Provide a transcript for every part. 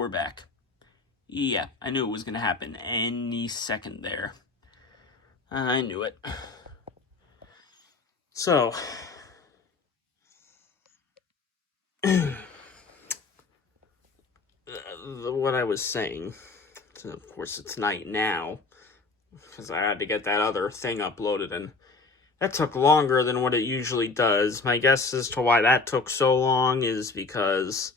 we're back. Yeah, I knew it was going to happen any second there. I knew it. So, what I was saying, of course it's night now, because I had to get that other thing uploaded, and that took longer than what it usually does. My guess as to why that took so long is because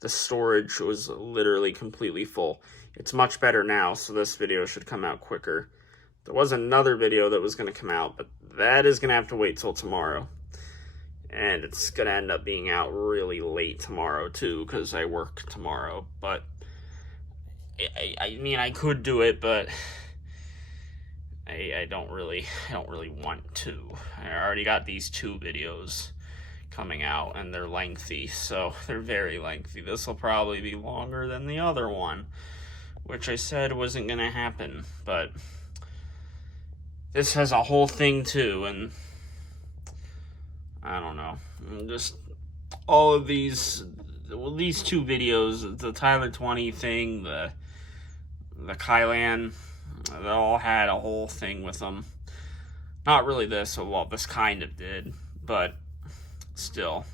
the storage was literally completely full. It's much better now, so this video should come out quicker. There was another video that was going to come out, but that is going to have to wait till tomorrow. And it's going to end up being out really late tomorrow, too, because I work tomorrow. But, I mean, I could do it, but I don't really want to. I already got these 2 videos coming out, and they're lengthy, so they're very lengthy. This will probably be longer than the other one, which I said wasn't going to happen, but this has a whole thing, too, and I don't know. Just all of these 2 videos, the Tyler 20 thing, the Kai-Lan, they all had a whole thing with them. Not really this, well, this kind of did, but still.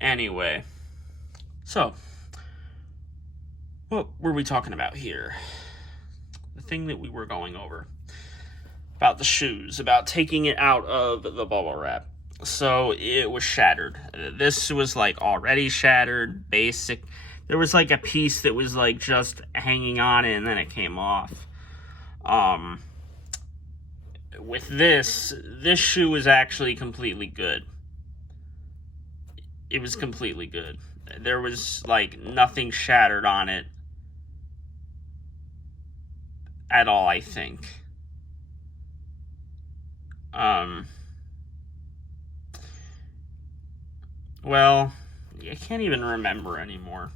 Anyway, so, what were we talking about here? The thing that we were going over. About the shoes, about taking it out of the bubble wrap. So it was shattered. This was like already shattered, basic. There was like a piece that was like just hanging on it and then it came off. With this shoe was actually completely good. It was completely good. There was like nothing shattered on it at all, I think. Well, I can't even remember anymore.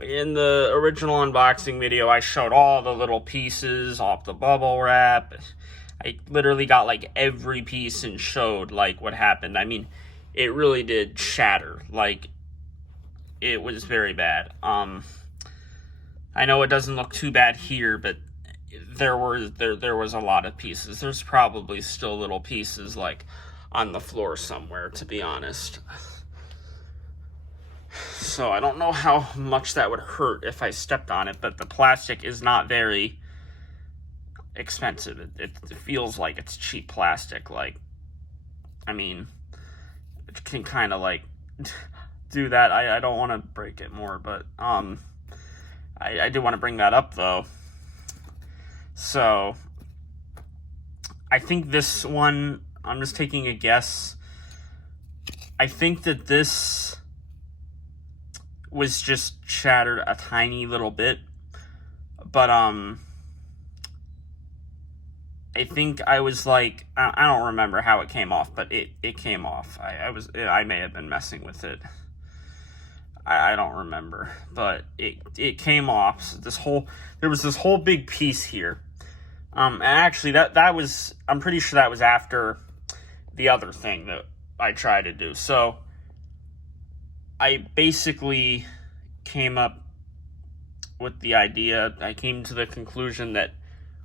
In the original unboxing video, I showed all the little pieces off the bubble wrap. I literally got like every piece and showed like what happened. I mean, it really did shatter. Like, it was very bad. I know it doesn't look too bad here, but there was a lot of pieces. There's probably still little pieces like on the floor somewhere, to be honest. So I don't know how much that would hurt if I stepped on it, but the plastic is not very expensive. It feels like it's cheap plastic. Like, I mean, it can kind of like do that. I don't want to break it more, but I do want to bring that up though. So I think this one, I'm just taking a guess. I think that this was just shattered a tiny little bit, but I think I was like, I don't remember how it came off, but it came off. I may have been messing with it. I don't remember, but it came off. So there was this whole big piece here. And actually that was, I'm pretty sure that was after the other thing that I tried to do. So I basically came up with the idea, I came to the conclusion that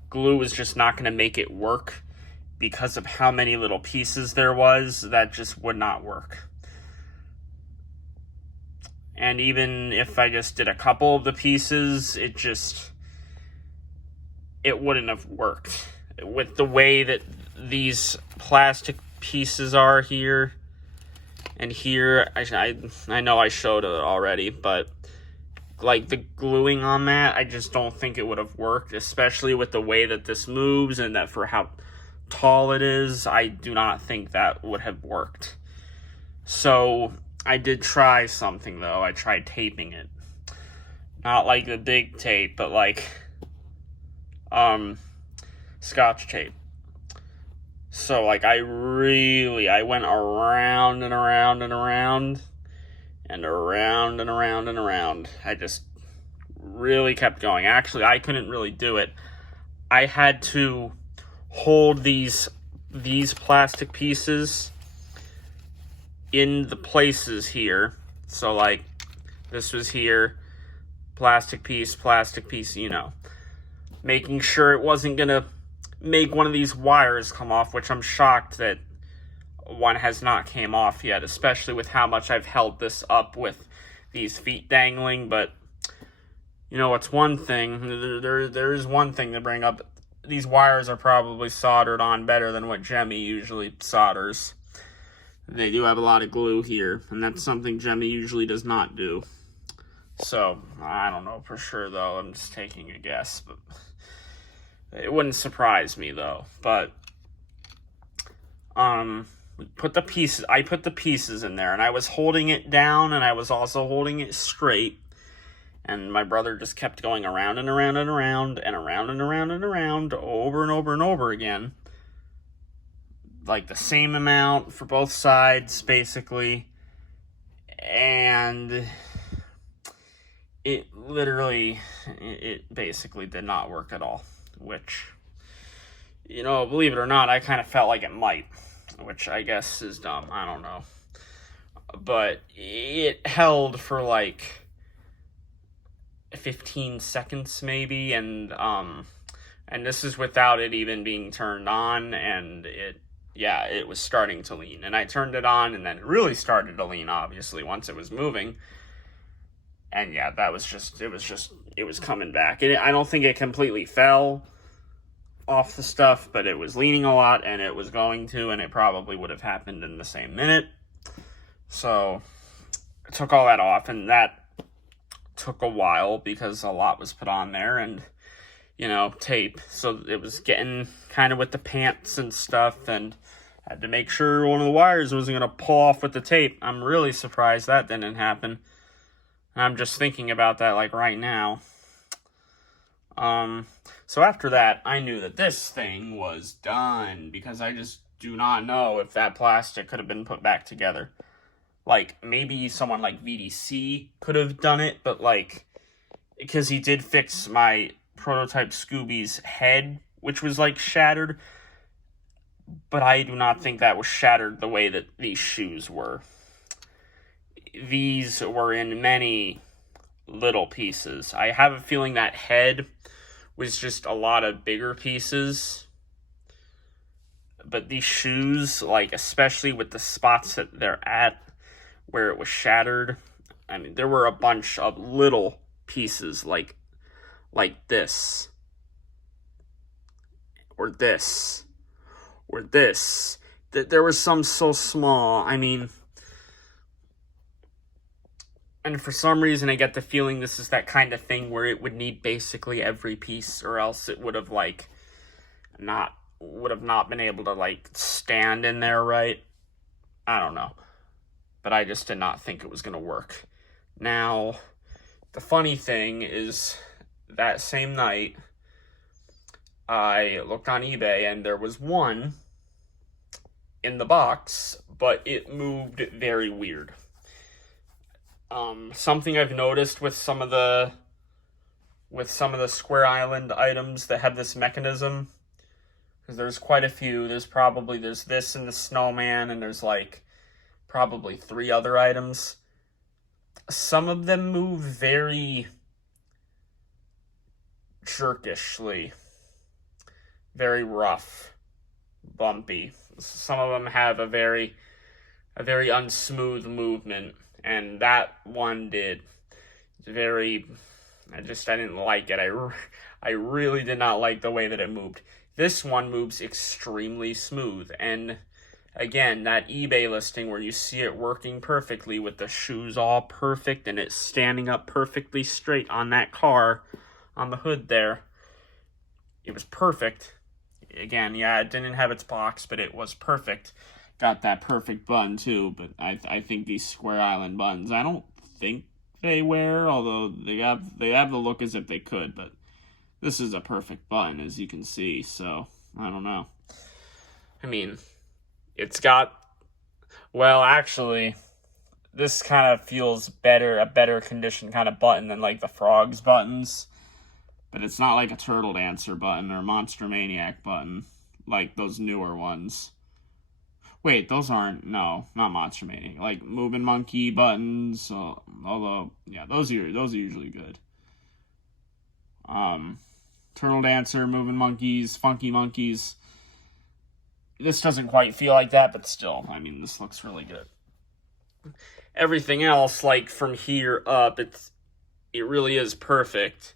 glue was just not going to make it work because of how many little pieces there was. That just would not work. And even if I just did a couple of the pieces, it wouldn't have worked. With the way that these plastic pieces are here and here, I know I showed it already, but like the gluing on that, I just don't think it would have worked, especially with the way that this moves and that for how tall it is. I do not think that would have worked. So I did try something though. I tried taping it. Not like the big tape, but like Scotch tape. So like I went around and around and around and around and around and around. I just really kept going. Actually, I couldn't really do it. I had to hold these plastic pieces in the places here. So like this was here, plastic piece, you know, making sure it wasn't going to make one of these wires come off, which I'm shocked that one has not came off yet, especially with how much I've held this up with these feet dangling. But, you know, it's one thing, there is one thing to bring up. These wires are probably soldered on better than what Jemmy usually solders. They do have a lot of glue here, and that's something Jemmy usually does not do. So, I don't know for sure, though. I'm just taking a guess, but it wouldn't surprise me, though. But, I put the pieces in there, and I was holding it down, and I was also holding it straight. And my brother just kept going around and around and around and around and around and around over and over and over again. Like the same amount for both sides, basically. And it basically did not work at all. Which, you know, believe it or not, I kind of felt like it might. Which I guess is dumb. I don't know. But it held for like 15 seconds maybe, and this is without it even being turned on, and it was starting to lean, and I turned it on, and then it really started to lean, obviously, once it was moving, and yeah, it was coming back, and I don't think it completely fell off the stuff, but it was leaning a lot, and it was going to, and it probably would have happened in the same minute. So I took all that off, and that took a while because a lot was put on there, and, you know, tape. So it was getting kind of with the pants and stuff, and had to make sure one of the wires wasn't going to pull off with the tape. I'm really surprised that didn't happen. And I'm just thinking about that, like, right now. So after that, I knew that this thing was done, because I just do not know if that plastic could have been put back together. Like, maybe someone like VDC could have done it, but, like, because he did fix my prototype Scooby's head, which was, like, shattered, but I do not think that was shattered the way that these shoes were. These were in many little pieces. I have a feeling that head was just a lot of bigger pieces, but these shoes, like, especially with the spots that they're at, where it was shattered, I mean, there were a bunch of little pieces, like this, or this, or this. There was some so small, I mean, and for some reason I get the feeling this is that kind of thing where it would need basically every piece, or else it would have, like, not been able to, like, stand in there right. I don't know. But I just did not think it was going to work. Now, the funny thing is, that same night, I looked on eBay, and there was one in the box, but it moved very weird. Something I've noticed with some of the Square Island items that have this mechanism, because there's quite a few. There's this and the snowman, and there's, like, probably 3 other items. Some of them move very jerkishly, very rough, bumpy. Some of them have a very unsmooth movement, and that one did. I didn't like it. I really did not like the way that it moved. This one moves extremely smooth, and again, that eBay listing where you see it working perfectly with the shoes all perfect and it's standing up perfectly straight on that car, on the hood there, it was perfect. Again, yeah, it didn't have its box, but it was perfect. Got that perfect button too, but I think these Square Island buttons, I don't think they wear, although they have the look as if they could, but this is a perfect button, as you can see, so I don't know. I mean, it's got, well, actually, this kind of feels better, a better condition kind of button than, like, the Frogs buttons. But it's not like a Turtle Dancer button or a Monster Maniac button, like those newer ones. Wait, those aren't, no, not Monster Maniac. Like Moving Monkey buttons, although, yeah, those are usually good. Turtle Dancer, Moving Monkeys, Funky Monkeys. This doesn't quite feel like that, but still, I mean, this looks really good. Everything else, like from here up, it really is perfect.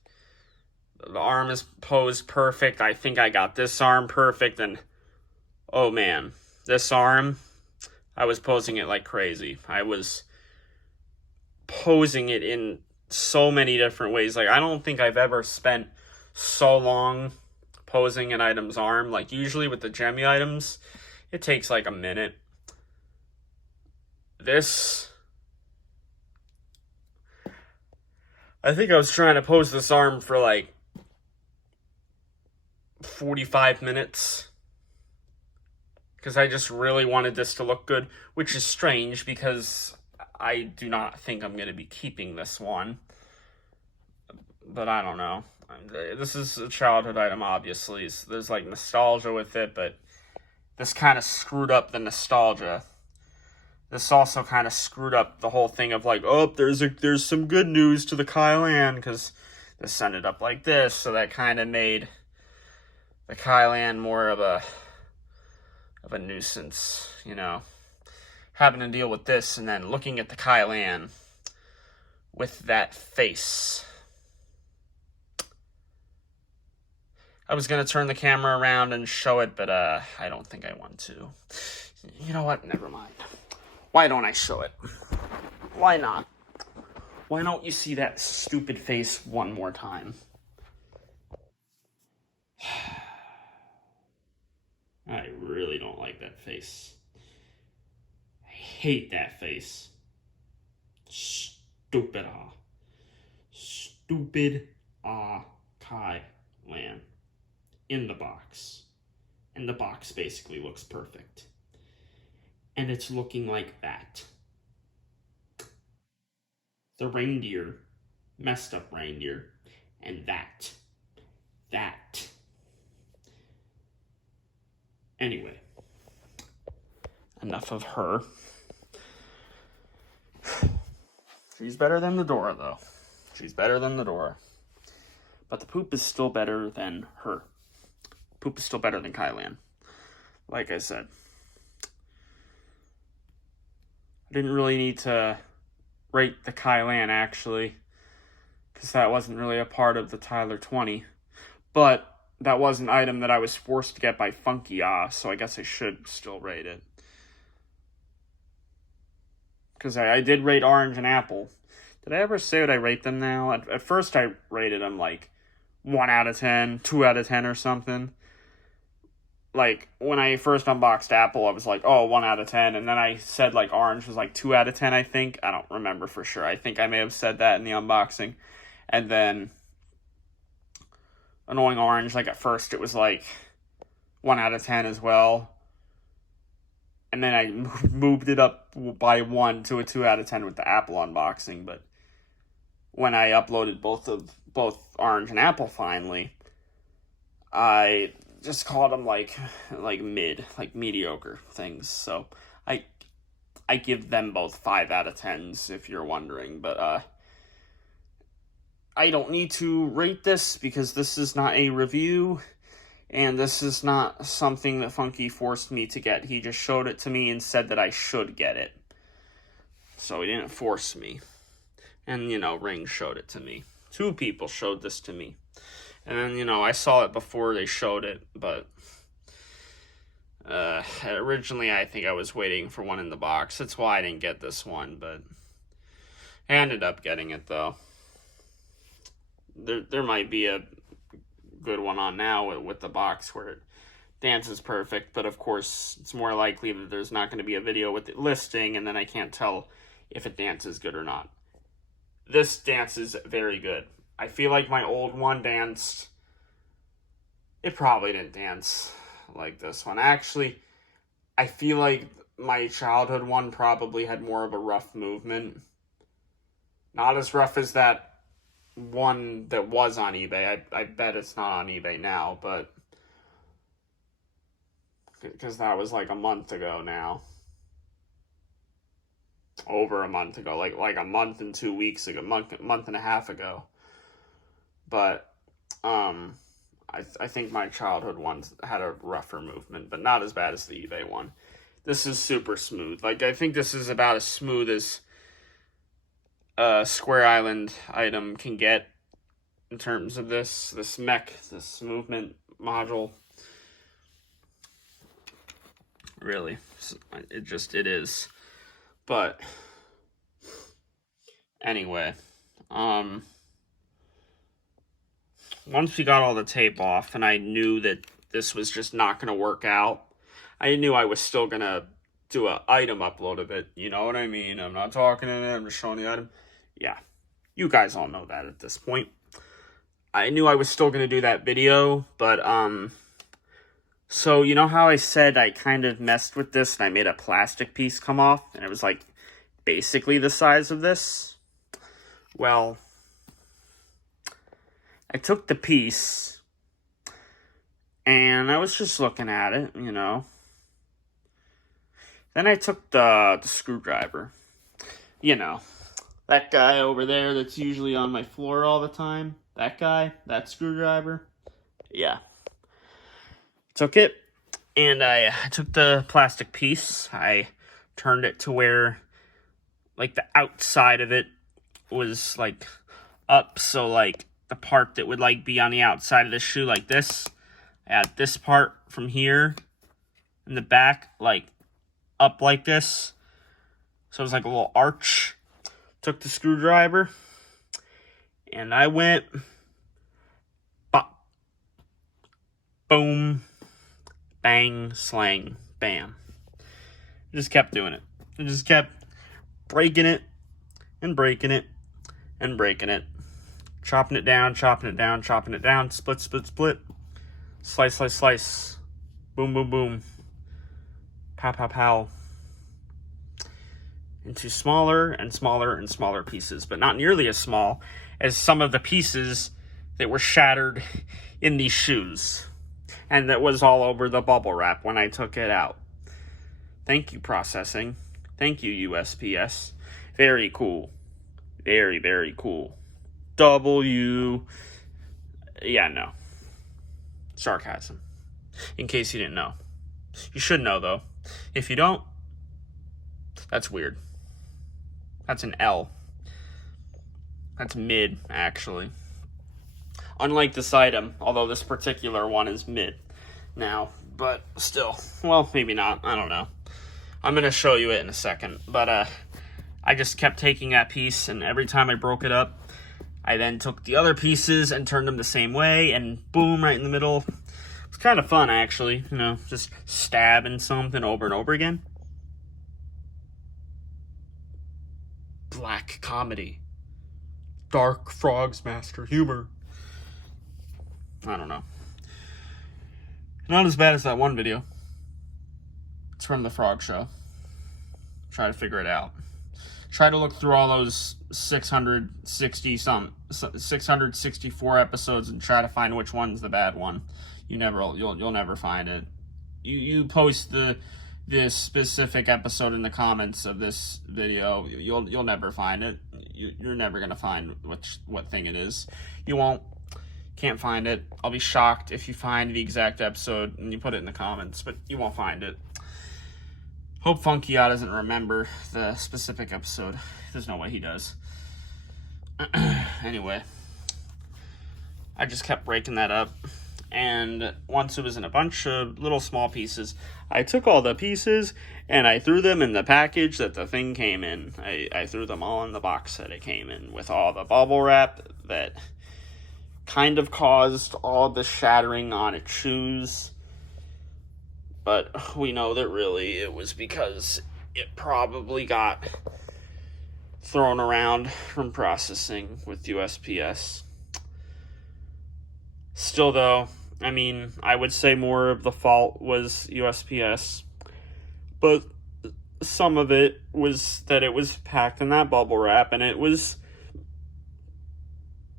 The arm is posed perfect. I think I got this arm perfect, and oh man, this arm, I was posing it like crazy. I was posing it in so many different ways. Like, I don't think I've ever spent so long posing an item's arm. Like, usually with the Gemmy items, it takes like a minute. This, I think I was trying to pose this arm for like 45 minutes. Because I just really wanted this to look good, which is strange because I do not think I'm going to be keeping this one. But I don't know. This is a childhood item, obviously. So there's like nostalgia with it, but this kind of screwed up the nostalgia. This also kind of screwed up the whole thing of like, oh, there's some good news to the Kai-Lan, because this ended up like this, so that kind of made the Kai-Lan more of a nuisance, you know, having to deal with this and then looking at the Kai-Lan with that face. I was going to turn the camera around and show it, but I don't think I want to. You know what? Never mind. Why don't I show it? Why not? Why don't you see that stupid face one more time? I really don't like that face. I hate that face. Stupid Kai-Lan. In the box. And the box basically looks perfect. And it's looking like that. The reindeer, messed up reindeer, and that. Anyway, enough of her. She's better than the Dora, though. She's better than the Dora. But the poop is still better than her. Poop is still better than Kai-Lan. Like I said. I didn't really need to rate the Kai-Lan, actually, because that wasn't really a part of the Tyler 20. But that was an item that I was forced to get by Funky so I guess I should still rate it. Because I did rate Orange and Apple. Did I ever say what I rate them now? At first I rated them like 1 out of 10, 2 out of 10 or something. Like, when I first unboxed Apple, I was like, oh, 1 out of 10. And then I said, like, Orange was like 2 out of 10, I think. I don't remember for sure. I think I may have said that in the unboxing. And then Annoying Orange, like, at first it was like 1 out of 10 as well. And then I moved it up by 1 to a 2 out of 10 with the Apple unboxing. But when I uploaded both Orange and Apple finally, I just called them like mediocre things. So I give them both 5 out of 10s if you're wondering. But I don't need to rate this because this is not a review, and this is not something that Funky forced me to get. He just showed it to me and said that I should get it. So he didn't force me. And, you know, Ring showed it to me. 2 people showed this to me. And then, you know, I saw it before they showed it, but originally I think I was waiting for one in the box. That's why I didn't get this one, but I ended up getting it, though. There might be a good one on now with the box where it dances perfect, but of course it's more likely that there's not going to be a video with it listing, and then I can't tell if it dances good or not. This dances very good. I feel like my old one danced. It probably didn't dance like this one. Actually, I feel like my childhood one probably had more of a rough movement. Not as rough as that one that was on eBay. I bet it's not on eBay now, but because that was like a month ago now. Over a month ago, like a month and 2 weeks ago, month and a half ago. But I think my childhood ones had a rougher movement, but not as bad as the eBay one. This is super smooth. Like, I think this is about as smooth as a Square Island item can get in terms of this mech, this movement module. Really, it is. But anyway, once we got all the tape off and I knew that this was just not going to work out, I knew I was still going to do an item upload of it. You know what I mean? I'm not talking in it. I'm just showing the item. Yeah, you guys all know that at this point. I knew I was still going to do that video, but, so you know how I said I kind of messed with this and I made a plastic piece come off and it was like basically the size of this? Well, I took the piece and I was just looking at it, you know. Then I took the screwdriver. You know, that guy over there that's usually on my floor all the time. That guy, that screwdriver. Yeah. Took it, and I took the plastic piece. I turned it to where, like, the outside of it was, like, up. So, like, the part that would, like, be on the outside of the shoe, like this. I had this part from here in the back, like, up like this. So it was like a little arch. Took the screwdriver, and I went, bop, boom, bang, slang, bam. I just kept doing it. I just kept breaking it, and breaking it, and breaking it. Chopping it down, chopping it down, chopping it down, split, split, split. Slice, slice, slice. Boom, boom, boom. Pow, pow, pow. Into smaller and smaller and smaller pieces, but not nearly as small as some of the pieces that were shattered in these shoes. And that was all over the bubble wrap when I took it out. Thank you, processing. Thank you, USPS. Very cool. Very, very cool. W. Yeah, no. Sarcasm. In case you didn't know. You should know, though. If you don't, that's weird. That's an L. That's mid, actually. Unlike this item, although this particular one is mid now, but still. Well, maybe not. I don't know. I'm going to show you it in a second. But I just kept taking that piece, and every time I broke it up, I then took the other pieces and turned them the same way, and boom, right in the middle. It's kind of fun, actually. You know, just stabbing something over and over again. Black comedy. Dark Frogs Master humor. I don't know. Not as bad as that one video. It's from the Frog Show. Try to figure it out. Try to look through all those 664 episodes and try to find which one's the bad one. You'll never find it. You post this specific episode in the comments of this video, you'll never find it. You're never gonna find what thing it is. You won't. Can't find it. I'll be shocked if you find the exact episode and you put it in the comments, but you won't find it. Hope Funky doesn't remember the specific episode. There's no way he does. Anyway, I just kept breaking that up. And once it was in a bunch of little small pieces, I took all the pieces and I threw them in the package that the thing came in. I threw them all in the box that it came in with all the bubble wrap that kind of caused all the shattering on its shoes. But we know that really it was because it probably got thrown around from processing with USPS. Still, though, I mean, I would say more of the fault was USPS, but some of it was that it was packed in that bubble wrap, and it was,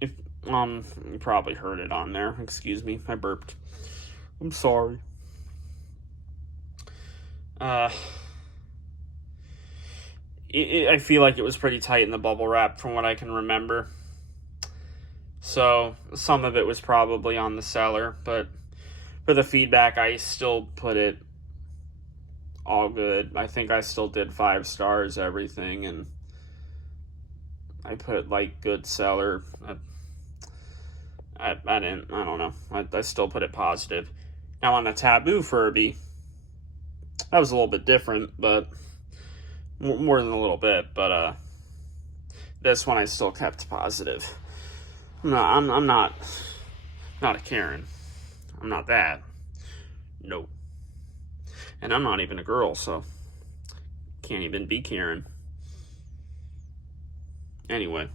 you probably heard it on there. Excuse me, I burped. I'm sorry. I feel like it was pretty tight in the bubble wrap from what I can remember. So some of it was probably on the seller, but for the feedback, I still put it all good. I think I still did 5 stars, everything, and I put like good seller. I don't know. I still put it positive. Now on the Taboo Furby, that was a little bit different, but more than a little bit. But this one I still kept positive. No, I'm not a Karen. I'm not that. No. And I'm not even a girl, so can't even be Karen. Anyway.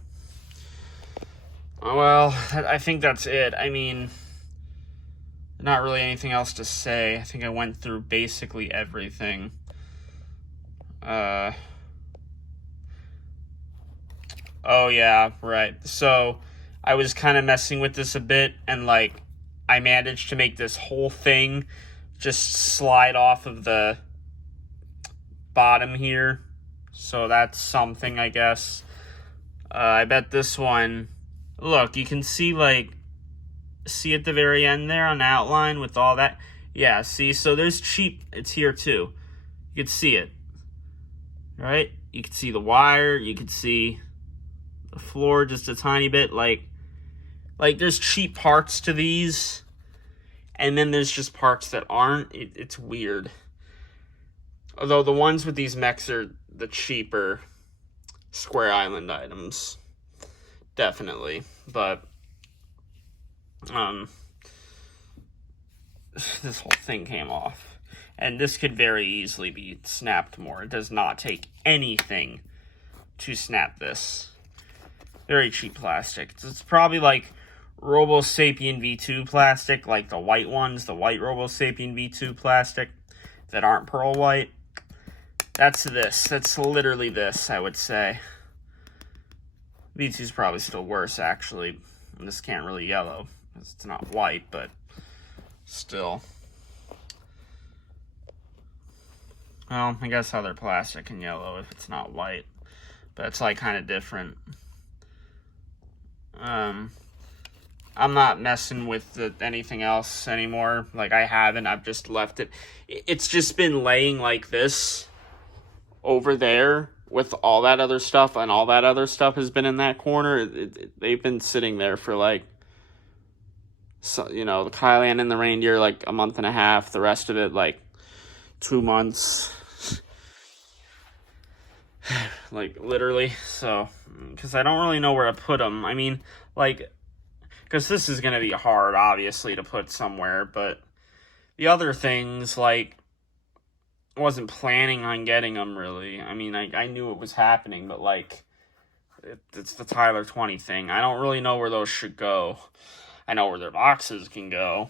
Well, I think that's it. I mean, not really anything else to say. I think I went through basically everything. Oh yeah, right. So I was kind of messing with this a bit, and like I managed to make this whole thing just slide off of the bottom here. So that's something, I guess. I bet this one, look, you can see see at the very end there on the outline with all that. Yeah, see, so there's cheap, it's here too. You can see it, right? You can see the wire, you can see the floor just a tiny bit. Like there's cheap parts to these, and then there's just parts that aren't. It's weird. Although the ones with these mechs are the cheaper Square Island items, definitely. But this whole thing came off, and this could very easily be snapped more. It does not take anything to snap this. Very cheap plastic. It's probably like Robo Sapien V2 plastic, like the white ones, the white Robo Sapien V2 plastic that aren't pearl white. That's this. That's literally this, I would say. V2 is probably still worse, actually. This can't really yellow. It's not white, but still. Well, I guess other plastic can yellow if it's not white. But it's like kind of different. I'm not messing with anything else anymore. Like, I haven't. I've just left it. It's just been laying like this over there with all that other stuff, and all that other stuff has been in that corner. They've been sitting there for like, so, you know, the Kai-Lan and the Reindeer like a month and a half. The rest of it like 2 months. Like, literally. So, because I don't really know where to put them. I mean, like, because this is going to be hard, obviously, to put somewhere, but the other things, like, I wasn't planning on getting them, really. I mean, I knew it was happening, but, like, it's the Tyler 20 thing. I don't really know where those should go. I know where their boxes can go.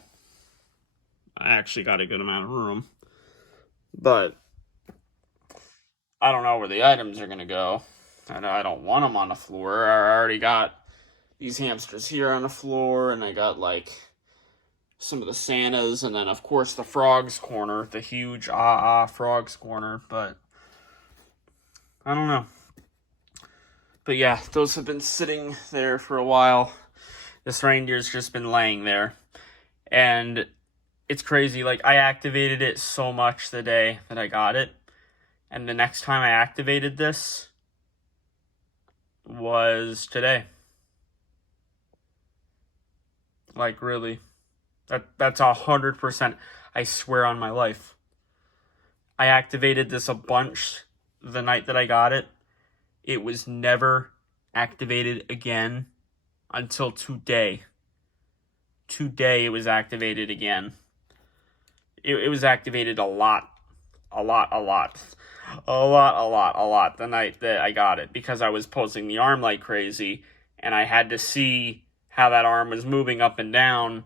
I actually got a good amount of room. But I don't know where the items are going to go. I don't want them on the floor. I already got these hamsters here on the floor, and I got, like, some of the Santas, and then, of course, the Frogs corner, the huge Frogs corner, but I don't know. But yeah, those have been sitting there for a while. This Reindeer's just been laying there, and it's crazy. Like, I activated it so much the day that I got it, and the next time I activated this was today. Like, really. That's 100%, I swear on my life. I activated this a bunch the night that I got it. It was never activated again until today. Today it was activated again. It was activated a lot the night that I got it, because I was posing the arm like crazy, and I had to see how that arm was moving up and down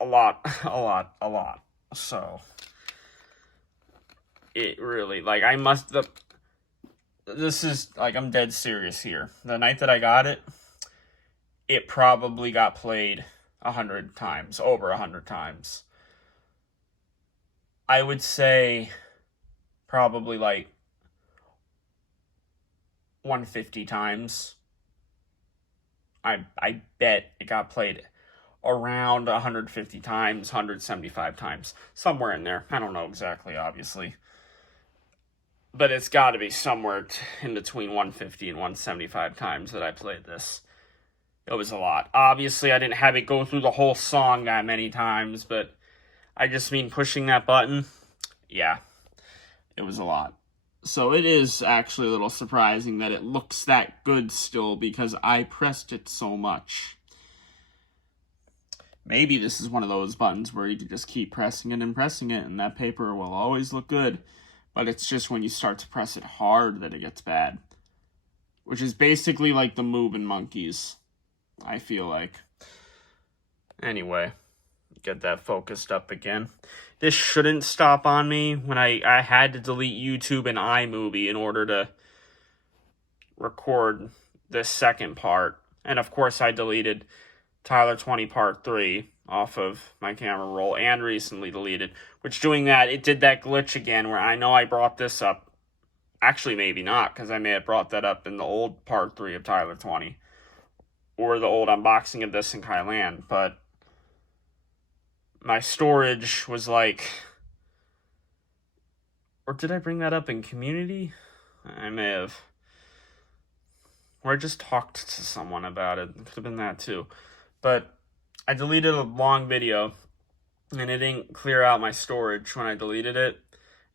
a lot. So it really, like, this is, like, I'm dead serious here. The night that I got it, it probably got played 100 times, over 100 times. I would say probably like 150 times. I bet it got played around 150 times, 175 times, somewhere in there. I don't know exactly, obviously. But it's got to be somewhere in between 150 and 175 times that I played this. It was a lot. Obviously, I didn't have it go through the whole song that many times, but I just mean pushing that button. Yeah, it was a lot. So it is actually a little surprising that it looks that good still because I pressed it so much. Maybe this is one of those buttons where you can just keep pressing it and that paper will always look good. But it's just when you start to press it hard that it gets bad. Which is basically like the moving monkeys, I feel like. Anyway, get that focused up again. This shouldn't stop on me when I had to delete YouTube and iMovie in order to record this second part. And of course I deleted Tyler 20 Part 3 off of my camera roll and recently deleted. Which doing that, it did that glitch again where I know I brought this up. Actually, maybe not, because I may have brought that up in the old Part 3 of Tyler 20. Or the old unboxing of this in Kai-Lan, but my storage was like, or did I bring that up in community? I may have. Or I just talked to someone about it. It could have been that too. But I deleted a long video, and it didn't clear out my storage when I deleted it.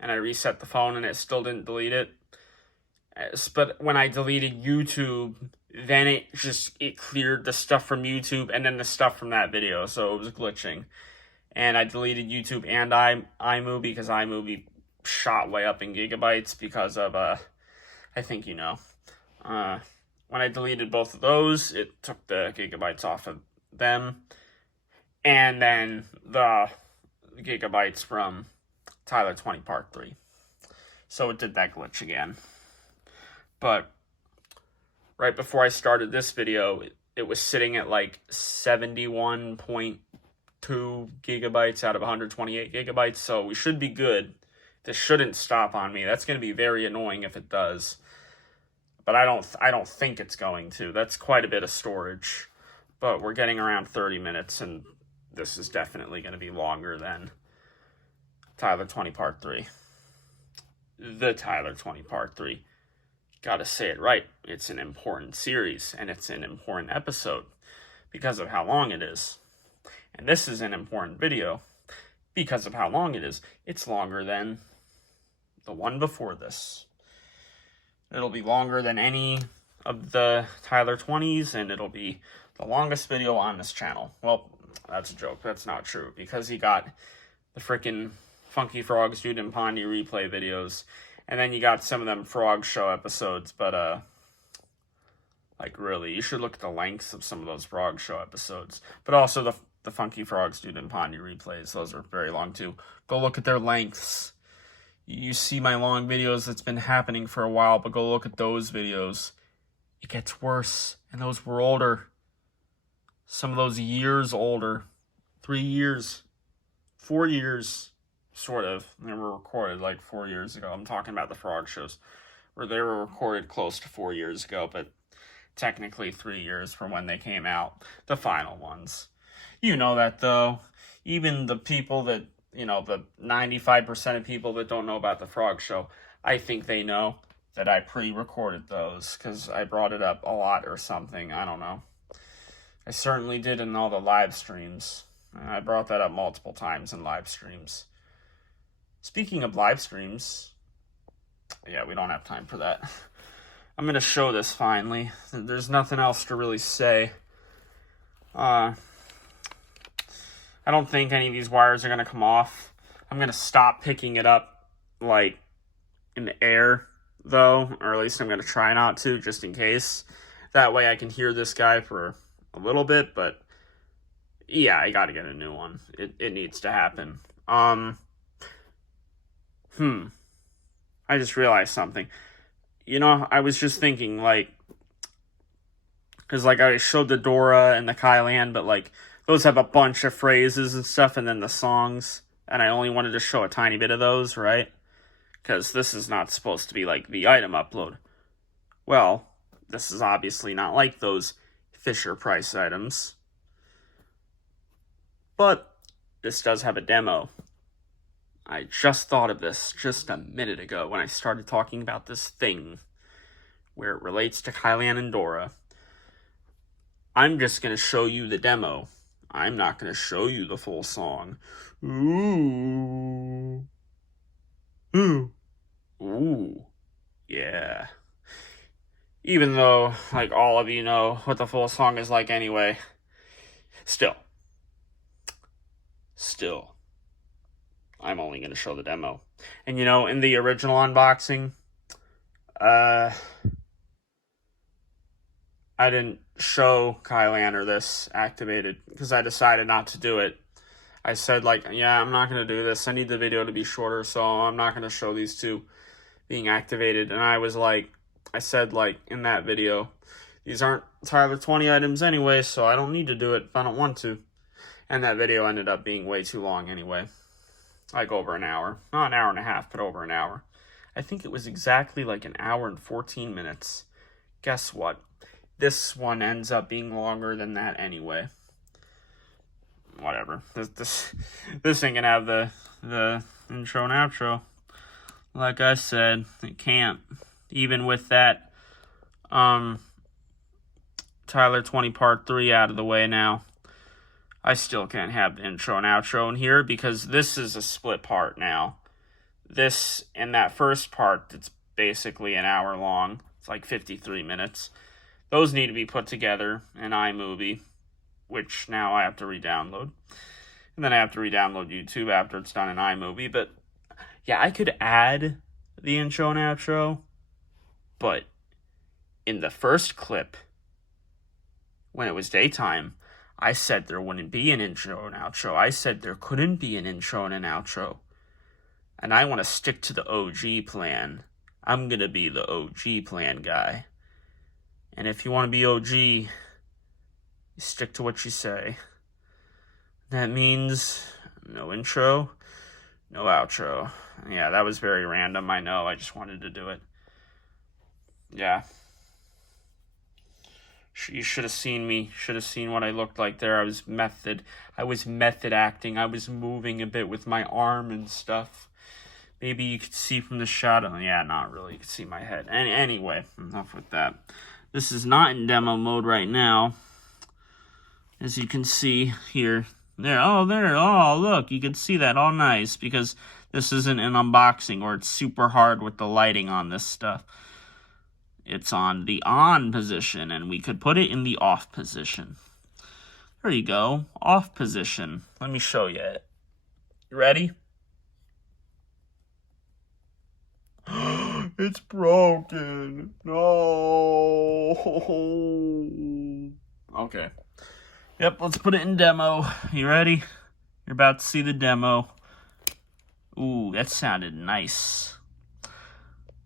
And I reset the phone, and it still didn't delete it. But when I deleted YouTube, then it cleared the stuff from YouTube and then the stuff from that video. So it was glitching. And I deleted YouTube and iMovie because iMovie shot way up in gigabytes because of, I think you know. When I deleted both of those, it took the gigabytes off of them. And then the gigabytes from Tyler 20 Part 3. So it did that glitch again. But right before I started this video, it was sitting at like 71.2 gigabytes out of 128 gigabytes, so we should be good. This shouldn't stop on me. That's going to be very annoying if it does. But I don't think it's going to. That's quite a bit of storage. But we're getting around 30 minutes, and this is definitely going to be longer than Tyler 20 Part 3. The Tyler 20 Part 3. Gotta say it right. It's an important series, and it's an important episode because of how long it is. And this is an important video because of how long it is. It's longer than the one before this. It'll be longer than any of the Tyler 20s, and it'll be the longest video on this channel. Well, that's a joke. That's not true, because he got the frickin' Funky Frogs Dude and Pondy replay videos, and then you got some of them Frog Show episodes, but, like, really, you should look at the lengths of some of those Frog Show episodes. But also the Funky Frogs Dude and Pondy replays, those are very long, too. Go look at their lengths. You see my long videos that's been happening for a while, but go look at those videos. It gets worse, and those were older. Some of those years older. 3 years. 4 years. Sort of. They were recorded like 4 years ago. I'm talking about the Frog Shows, where they were recorded close to 4 years ago, but technically 3 years from when they came out. The final ones. You know that, though. Even the people that, you know, the 95% of people that don't know about the Frog Show, I think they know that I pre-recorded those, because I brought it up a lot or something. I don't know. I certainly did in all the live streams. I brought that up multiple times in live streams. Speaking of live streams, yeah, we don't have time for that. I'm going to show this finally. There's nothing else to really say. I don't think any of these wires are going to come off. I'm going to stop picking it up, like, in the air, though. Or at least I'm going to try not to, just in case. That way I can hear this guy for a little bit, but yeah, I got to get a new one. It needs to happen. I just realized something. You know, I was just thinking, like, because, like, I showed the Dora and the Kai-Lan, but, like, those have a bunch of phrases and stuff, and then the songs, and I only wanted to show a tiny bit of those, right? Because this is not supposed to be, like, the item upload. Well, this is obviously not like those Fisher-Price items. But this does have a demo. I just thought of this just a minute ago when I started talking about this thing where it relates to Kai-Lan and Dora. I'm just going to show you the demo. I'm not going to show you the full song. Ooh. Ooh. Ooh. Yeah. Even though, like, all of you know what the full song is like anyway. Still, I'm only going to show the demo. And, you know, in the original unboxing, I didn't show Kai-Lan or this activated because I decided not to do it. I said, like, yeah, I'm not going to do this. I need the video to be shorter, so I'm not going to show these two being activated. And I was like, I said, like, in that video, these aren't Tyler 20 items anyway, so I don't need to do it if I don't want to. And that video ended up being way too long anyway. Like over an hour. Not an hour and a half, but over an hour. I think it was exactly like an hour and 14 minutes. Guess what? This one ends up being longer than that anyway. Whatever. This thing can have the intro and outro. Like I said, it can't. Even with that Tyler 20 Part 3 out of the way now, I still can't have the intro and outro in here because this is a split part now. This and that first part, it's basically an hour long. It's like 53 minutes. Those need to be put together in iMovie, which now I have to re-download. And then I have to re-download YouTube after it's done in iMovie. But yeah, I could add the intro and outro, but in the first clip, when it was daytime, I said there wouldn't be an intro and outro. I said there couldn't be an intro and an outro. And I want to stick to the OG plan. I'm going to be the OG plan guy. And if you want to be OG, you stick to what you say. That means no intro, no outro. Yeah, that was very random, I know. I just wanted to do it. Yeah. You should have seen me. Should have seen what I looked like there. I was method acting. I was moving a bit with my arm and stuff. Maybe you could see from the shot. Oh, yeah, not really. You could see my head. Anyway, enough with that. This is not in demo mode right now. As you can see here. There. Oh, look. You can see that all nice. Because this isn't an unboxing or it's super hard with the lighting on this stuff. It's on the on position, and we could put it in the off position. There you go, off position. Let me show you it. You ready? It's broken. No. Okay. Yep, let's put it in demo. You ready? You're about to see the demo. Ooh, that sounded nice.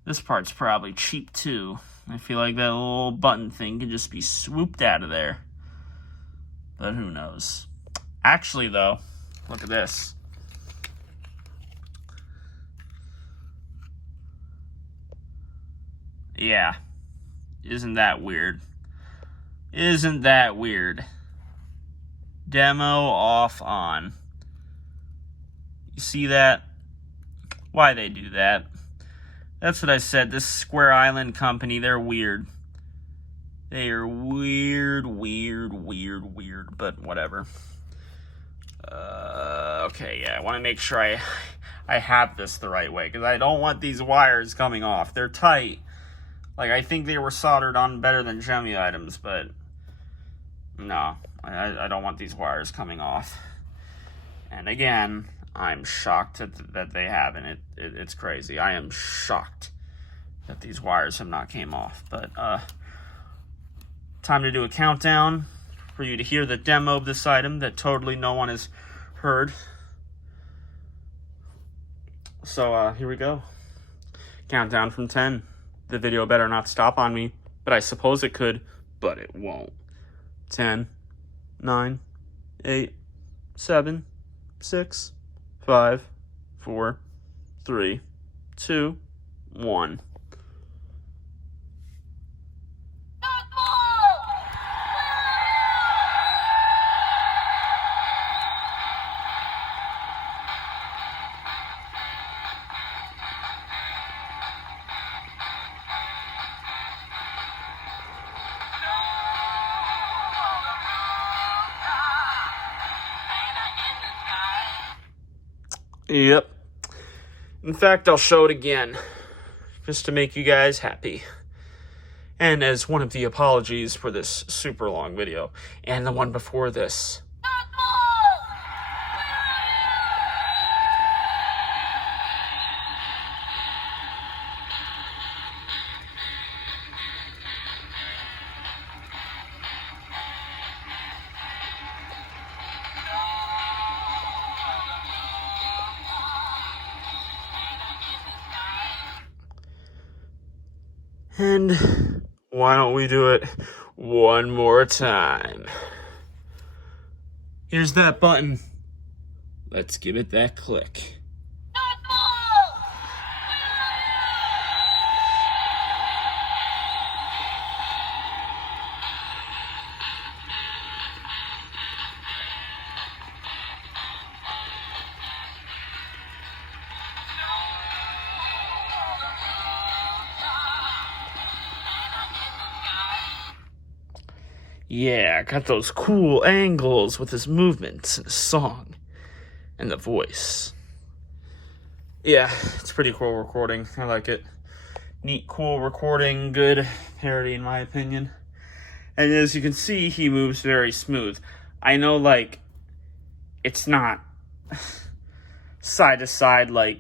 This part's probably cheap, too. I feel like that little button thing can just be swooped out of there. But who knows? Actually, though, look at this. Yeah. Isn't that weird? Isn't that weird? Demo off on. You see that? Why they do that? That's what I said. This Square Island company, they're weird. They are weird, but whatever. Okay, yeah, I want to make sure I have this the right way, because I don't want these wires coming off. They're tight. Like, I think they were soldered on better than Jemmy items, but no, I don't want these wires coming off. And again, I'm shocked that they haven't. It's crazy. I am shocked that these wires have not came off. But time to do a countdown for you to hear the demo of this item that totally no one has heard. So here we go. Countdown from 10. The video better not stop on me, but I suppose it could, but it won't. 10, 9, 8, 7, 6, 5, 4, 3, 2, 1. Yep. In fact, I'll show it again, just to make you guys happy. And as one of the apologies for this super long video, and the one before this. And why don't we do it one more time? Here's that button. Let's give it that click. Yeah, got those cool angles with his movements and his song and the voice. Yeah, it's pretty cool recording. I like it. Neat, cool recording, good parody in my opinion. And as you can see, he moves very smooth. I know, like, it's not side to side, like,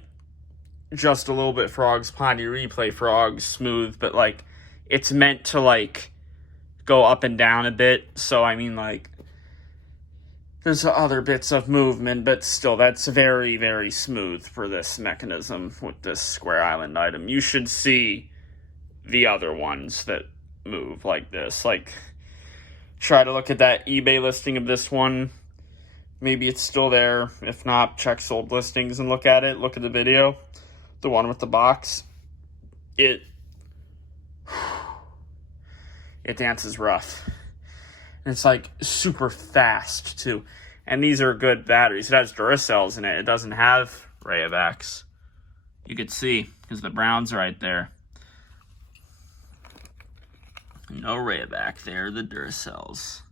just a little bit Frogs, Potty Replay Frogs smooth, but, like, it's meant to, like, go up and down a bit, so I mean, like, there's other bits of movement, but still, that's very, very smooth for this mechanism with this Square Island item. You should see the other ones that move like this. Like, try to look at that eBay listing of this one. Maybe it's still there. If not, check sold listings and look at it. Look at the video. The one with the box. It dances rough. And it's like super fast too. And these are good batteries. It has Duracells in it. It doesn't have Rayovacs. You could see because the brown's right there. No Rayovac there, the Duracells.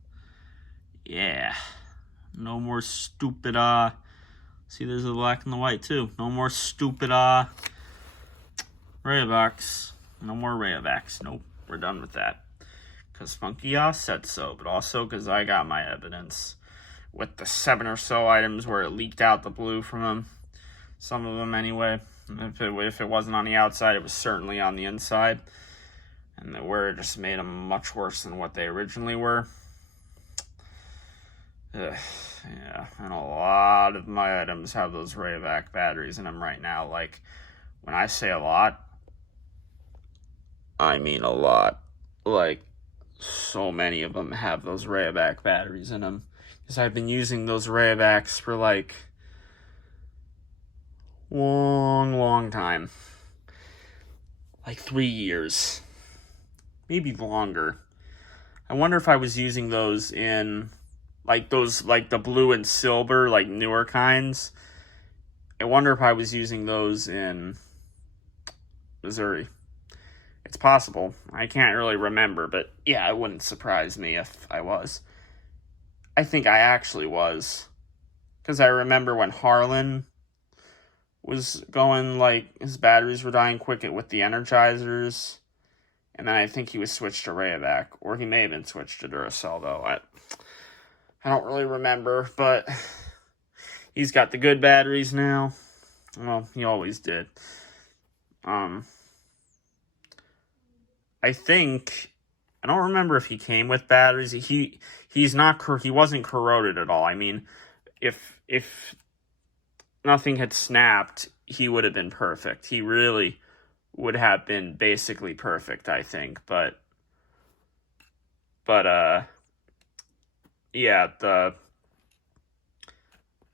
Yeah. No more stupid see, there's the black and the white too. No more stupid Rayovacs. No more Rayovacs. Nope. We're done with that. Because Funky said so, but also because I got my evidence with the 7 or so items where it leaked out the blue from them. Some of them anyway. If it wasn't on the outside, it was certainly on the inside. And the wear just made them much worse than what they originally were. Ugh, yeah, and a lot of my items have those Rayovac batteries in them right now. Like, when I say a lot, I mean a lot. Like, so many of them have those Rayovac batteries in them. Because I've been using those Rayovacs for, like, long time. Like 3 years. Maybe longer. I wonder if I was using those in, like, those, like, the blue and silver, like, newer kinds. I wonder if I was using those in Missouri. It's possible. I can't really remember, but yeah, it wouldn't surprise me if I was. I think I actually was. Because I remember when Harlan was going, like, his batteries were dying quick with the Energizers. And then I think he was switched to Rayovac. Or he may have been switched to Duracell, though. I don't really remember, but he's got the good batteries now. Well, he always did. I think, I don't remember if he came with batteries. He wasn't corroded at all. I mean, if nothing had snapped, he would have been perfect. He really would have been basically perfect, I think. But yeah,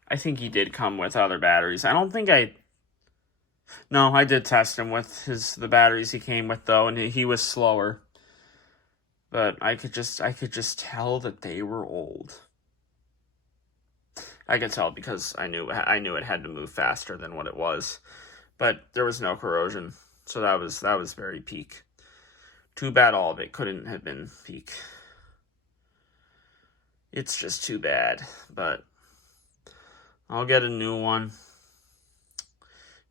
I think he did come with other batteries. No, I did test him with the batteries he came with, though, and he was slower. But I could just tell that they were old. I could tell because I knew it had to move faster than what it was. But there was no corrosion, so that was very peak. Too bad all of it couldn't have been peak. It's just too bad, but I'll get a new one.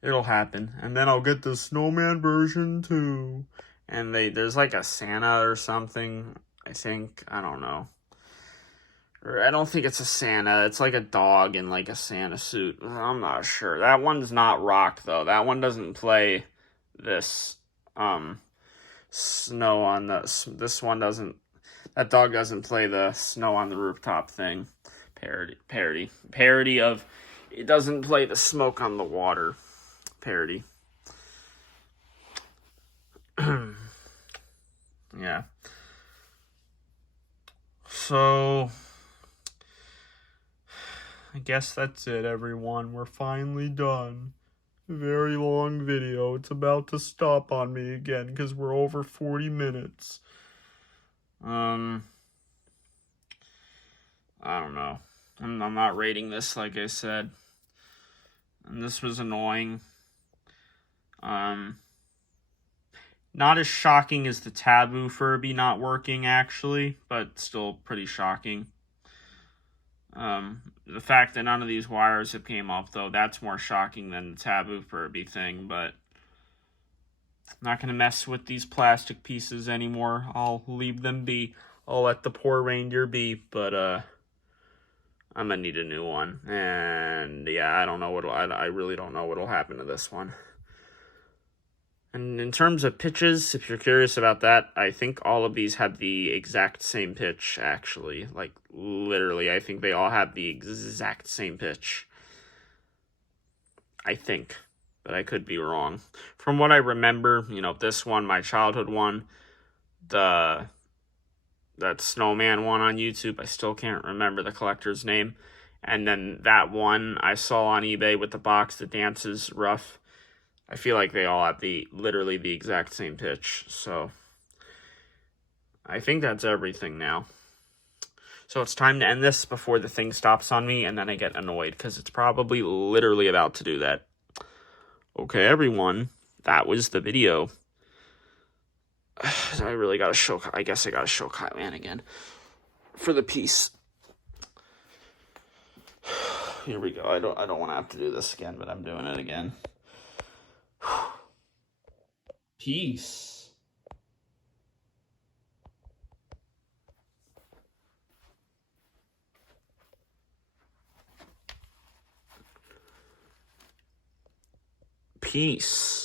It'll happen. And then I'll get the snowman version too. And there's like a Santa or something, I think. I don't know. Or I don't think it's a Santa. It's like a dog in like a Santa suit. I'm not sure. That one's not rock though. That one doesn't play this snow on this one doesn't, that dog doesn't play the snow on the rooftop thing. Parody of, it doesn't play the smoke on the water parody. Yeah. So I guess that's it, everyone. We're finally done. Very long video. It's about to stop on me again because we're over 40 minutes. I don't know. I'm not rating this, like I said. And this was annoying. Not as shocking as the Taboo Furby not working, actually, but still pretty shocking. The fact that none of these wires have came off, though, that's more shocking than the Taboo Furby thing, but I'm not going to mess with these plastic pieces anymore. I'll leave them be. I'll let the poor reindeer be, but, I'm going to need a new one. And, yeah, I don't know I really don't know what'll happen to this one. And in terms of pitches, if you're curious about that, I think all of these have the exact same pitch, actually. Like, literally, I think they all have the exact same pitch. I think. But I could be wrong. From what I remember, you know, this one, my childhood one, that snowman one on YouTube, I still can't remember the collector's name. And then that one I saw on eBay with the box that dances rough. I feel like they all have literally the exact same pitch, so I think that's everything now. So it's time to end this before the thing stops on me, and then I get annoyed, because it's probably literally about to do that. Okay, everyone, that was the video. I really gotta show, I guess I gotta show Kai-Lan again for the piece. Here we go. I don't want to have to do this again, but I'm doing it again. Peace. Peace.